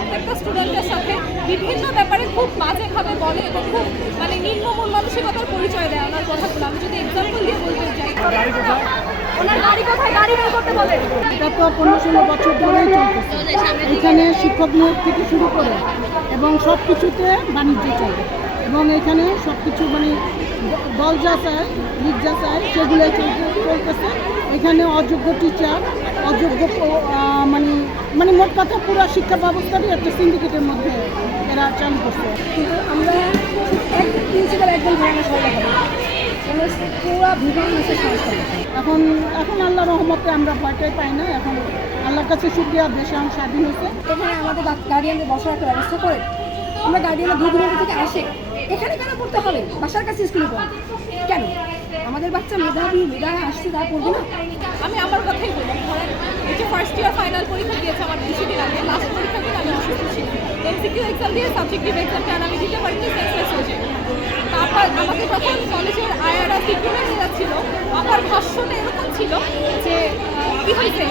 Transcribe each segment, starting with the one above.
প্রত্যেকটা স্টুডেন্টের সাথে বিভিন্ন ব্যাপারে খুব বাজেভাবে বলে এবং খুব মানে নিম্ন মন মানসিকতার পরিচয় দেয় ওনার কথাগুলো। আমি যদি এক্সাম্পল দিয়ে বলতে চাই ওনার গাড়ি কোথায়? গাড়ি বের করতে বলে। এটা তো পনেরো ষোলো বছর ধরেই চলতেছে। এখানে শিক্ষক নিয়োগ থেকে শুরু করে এবং সব কিছুতে বাণিজ্য চলে। এবং এখানে সব কিছু মানে দল যা চায় লিগ যা চায় সেগুলোই চলতেছে। এখানে অযোগ্য টিচার অযোগ্য মানে মানে মোট কথা পুরো শিক্ষা ব্যবস্থারই একটা সিন্ডিকেটের মধ্যে এরা চালু করছে। কিন্তু আমরা প্রিন্সিপাল সবাই আছে সংস্থা এখন এখন আল্লাহ রহমতে আমরা ভয়টাই পাই না। এখন আল্লাহর কাছে শুক্রিয়া দেশে এখন স্বাধীন হয়েছে। এখানে আমাদের গার্ডিয়ানদের বসার একটা ব্যবস্থা করে। আমরা গার্ডিয়ানরা দু দিনের থেকে আসে। এখানে কেন পড়তে হবে? বাসার কাছে স্কুলে পড়ে কেন? আমাদের বাচ্চা মেধাবী মেধায় আসছে তা পড়বে না? আমি আমার কথাই বলি। ধরেন, এই যে ফার্স্ট ইয়ার ফাইনাল পরীক্ষা দিয়েছে আমার কিছুদিন আগে লাস্ট পরীক্ষা দিন আমি অসুস্থ ছিলাম এমসিকিউ এক্সাম দিয়ে সাবজেক্টিভ এক্সামটা আর আমি দিতে পারিনি সেন্সলেস হয়ে যাই তারপর আমাকে যখন কলেজের আয়ারা সিকিউরিটি নিয়ে যাচ্ছিল, আমার ভাষ্যটা এরকম ছিল যে কি হয়েছে?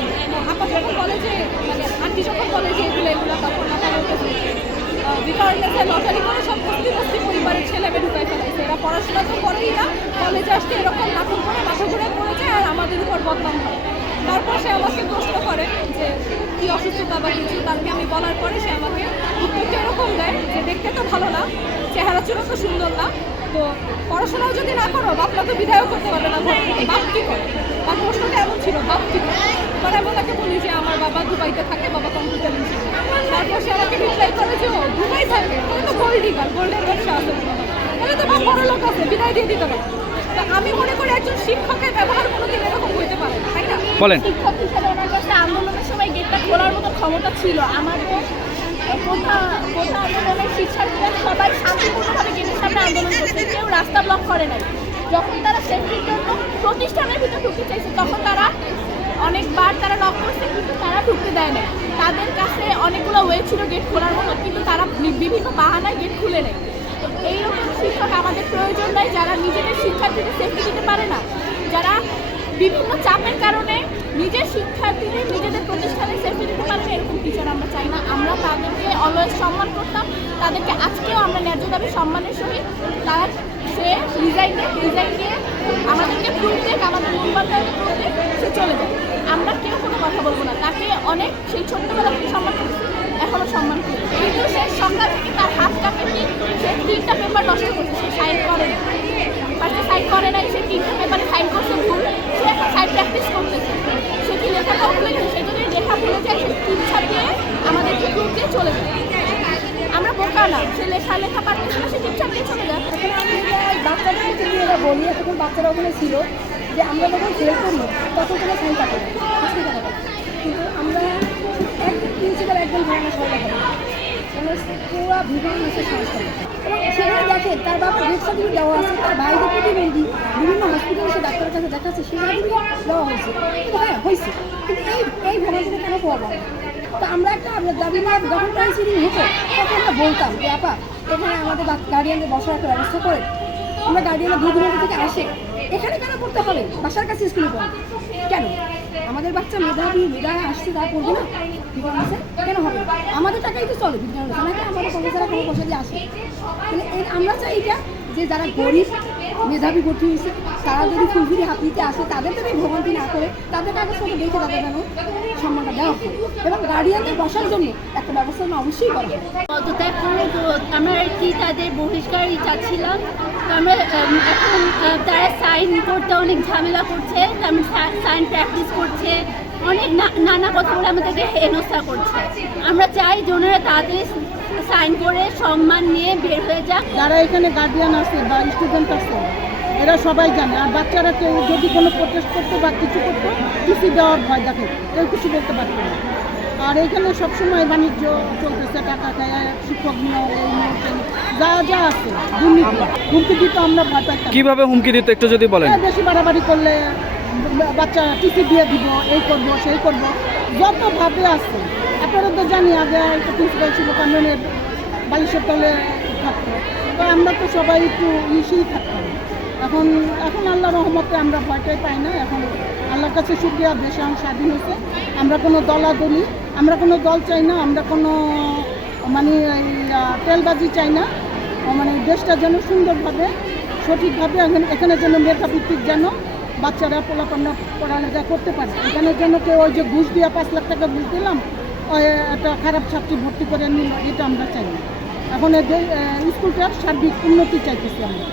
আপা যখন কলেজে মানে আন্টি যখন কলেজে এগুলো এগুলো তখন আমার বিকারণেসে লটারি করে সব বস্তি বস্তি পরিবারের ছেলে মেয়ে ঢুকাই ফেলাইছে এরা পড়াশোনা তো করেই না কলেজে আসতে এরকম নাটক করে মাথা ঘুরে পড়ে যায় আর আমাদের উপর বদনাম হয়। তারপর সে আমাকে প্রশ্ন করে যে, কি অসুস্থতা বা কিছু? তাকে আমি বলার পরে সে আমাকে উত্তরটা এরকম দেয় যে, দেখতে তো ভালো না, চেহারা চূড়া তো সুন্দর না, তো পড়াশোনাও যদি না করো, বাপরা তো বিদায়ও করতে পারবে না। বাপ কি করে? তার প্রশ্নটা এমন ছিল, বাপ কি করে? এবার আমি ওনাকে বলি যে, আমার বাবা দুবাইতে থাকে, বাবা কম্পিউটার ইঞ্জিনিয়ার। তারপর সে আমাকে রিপ্লাই করে যে দুবাই থাকে? তো গোল্ড ডিগার গোল্ডের ব্যবসা আছে। তাহলে তো বাপ বড় লোক আছে বিদায় দিয়ে দিতে পারে আমি মনে করি একজন শিক্ষকের ব্যবহার কোনোদিন এরকম হইতে পারে না তাই না? বলেন। শিক্ষক হিসেবে ওনার কাছে আন্দোলনের সময় গেটটা খোলার মতো ক্ষমতা ছিল। আমাদের কোথা কোথা আন্দোলনের শিক্ষার্থীরা সবাই শান্তিপূর্ণভাবে গেটের সামনে আন্দোলন করছে কেউ রাস্তা ব্লক করে নাই। যখন তারা সেফটির জন্য প্রতিষ্ঠানের ভিতরে ঢুকতে চাইছে তখন তারা অনেকবার তারা নক করছে কিন্তু তারা ঢুকতে দেয় নাই। তাদের কাছে অনেকগুলো ওয়ে ছিল গেট খোলার মতো কিন্তু তারা বিভিন্ন বাহানায় গেট খুলে নেয় শিক্ষক আমাদের প্রয়োজন নাই, যারা নিজেদের শিক্ষার্থীদের সেফটি দিতে পারে না। যারা বিভিন্ন চাপের কারণে নিজের শিক্ষার্থীদের নিজেদের প্রতিষ্ঠানে সেফটি দিতে পারে না, এরকম টিচার আমরা চাই না। আমরা তাদেরকে অলওয়েজ সম্মান করতাম। তাদেরকে আজকেও আমরা ন্যায্য দাবি সম্মানের সহিত তারা সে রিজাইন দেয় রিজাইন দিয়ে আমাদেরকে প্রুফ দেখ আমাদের মূলবান্ধাকে প্রুফ দেখ সে চলে যায়। আমরা কেউ কোনো কথা বলব না। তাকে অনেক সেই ছোট্টবেলা থেকে সম্মান করেছি। এখনও সম্মান করি। কিন্তু সে সকাল থেকে তার হাত কাটেনি সে তিনটা পেপার নষ্ট করছে। সে সাইন করে ফার্স্টে সাইন করে নাই, সে তিনটা পেপারে সাইন করছে ভুল। সে এখন সাইন প্র্যাকটিস করতেছে। সে কি লেখাটাও ভুলে গেছে সে যদি লেখা ভুলে যায়, সে টিচার দিয়ে আমাদেরকে দিয়ে চলে যায়। আমরা বোকা না। সে লেখা লেখা পারতেছে না, সে টিচার দিয়ে চলে যায়। এখন আমি নিয়ে বলি তখন বাচ্চারা ওখানে ছিল। যে আমরা যখন ফেল করি তখন কোনো সাইন না কাটে। কিন্তু আমরা একজন প্রিন্সিপাল একজন ভ্যানের সবাই আমরা পুরো সেখানে দেখে তার সার্টিফিকেট দেওয়া আছে প্রতিবন্ধী, বিভিন্ন হসপিটালে সে ডাক্তারের কাছে দেখাচ্ছে সার্টিফিকেট দেওয়া হয়েছে। হ্যাঁ হয়েছে। এই এই ভ্যানগুলো কেন পাওয়া তো আমরা একটা দাবি নিয়ে যখন হতো তখন আমরা বলতাম যে, আপা, এখানে আমাদের গার্ডিয়ানদের বসার একটা ব্যবস্থা করে আমরা গার্ডিয়ানরা দু থেকে আসে। এখানে কেন পড়তে হবে? বাসার কাছে স্কুলে পড়ে। কেন? আমাদের বাচ্চা মেধাবী মেধায় আসছে তা পড়বে না? কেন হবে? আমাদের টাকাই তো চলে বিজ্ঞান নাকি আমাদের প্রফেসররা কোনো পয়সা দিয়ে আসে? মানে আমরা চাই এটা যে যারা গরিব, মেধাবী গঠি হয়েছে, তারা যদি ফুলফিরি হাত নিতে আসে, তাদের তো ভোগান্তি না করে, তাদের কাগজপত্র দেখে তাদের যেন সম্মানটা দেওয়া হয়। এবং গার্ডিয়ানদের বসার জন্য একটা ব্যবস্থা অবশ্যই করা হয়। পদত্যাগ আমরা কি তাদের বহিষ্কারই চাচ্ছিলাম? আমরা এখন তারা সাইন করতে অনেক ঝামেলা করছে সাইন প্র্যাকটিস করছে, অনেক নানা কথা বলে আমাদেরকে হেনস্থা করছে। আমরা চাই যে তাড়াতাড়ি সাইন করে সম্মান নিয়ে বের হয়ে যাক। যারা এখানে গার্ডিয়ান আছে বা স্টুডেন্ট আছে, এরা সবাই জানে। আর বাচ্চারা কেউ যদি কোনো প্রোটেস্ট করতো বা কিছু করতো, কিছু দেওয়ার ভয় দেখে, কেউ কিছু বলতে পারতো না। আর এখানে সবসময় বাণিজ্য চলতেছে টাকা খায় শিক্ষক নিয়োগ যা যা আছে দুর্নীতি। হুমকি দিতে আমরা ভয় পাইতাম কীভাবে হুমকি দিতে একটু যদি বলেন। হ্যাঁ, বেশি বাড়াবাড়ি করলে বাচ্চা টিসি দিয়ে দিব এই করব সেই করব। যত ভাবে আছে। আপনারা তো জানি আগে একটা প্রিন্সিপাল ছিল কান্দনের বালিশের তলে থাকতো। তো আমরা তো সবাই একটু ইসেই থাকতাম। এখন এখন আল্লাহ রহমতে আমরা ভয়টাই পাই না এখন আল্লাহর কাছে শুক্রিয়া দেশে এখন স্বাধীন হয়েছে। আমরা কোনো দলাদলি আমরা কোনো দল চাই না, আমরা কোনো মানে তেলবাজি চাই না। মানে দেশটা যেন সুন্দরভাবে, সঠিকভাবে এখানে যেন মেধাভিত্তিক যেন বাচ্চারা পোলাপান্না পড়ালেখা করতে পারে। এখানে যেন কেউ ওই যে ঘুষ দিয়ে পাঁচ লাখ টাকা ঘুষ দিলাম একটা খারাপ ছাত্রী ভর্তি করে নিল, এটা আমরা চাই না। এখন স্কুলটার সার্বিক উন্নতি চাইতেছি আমরা।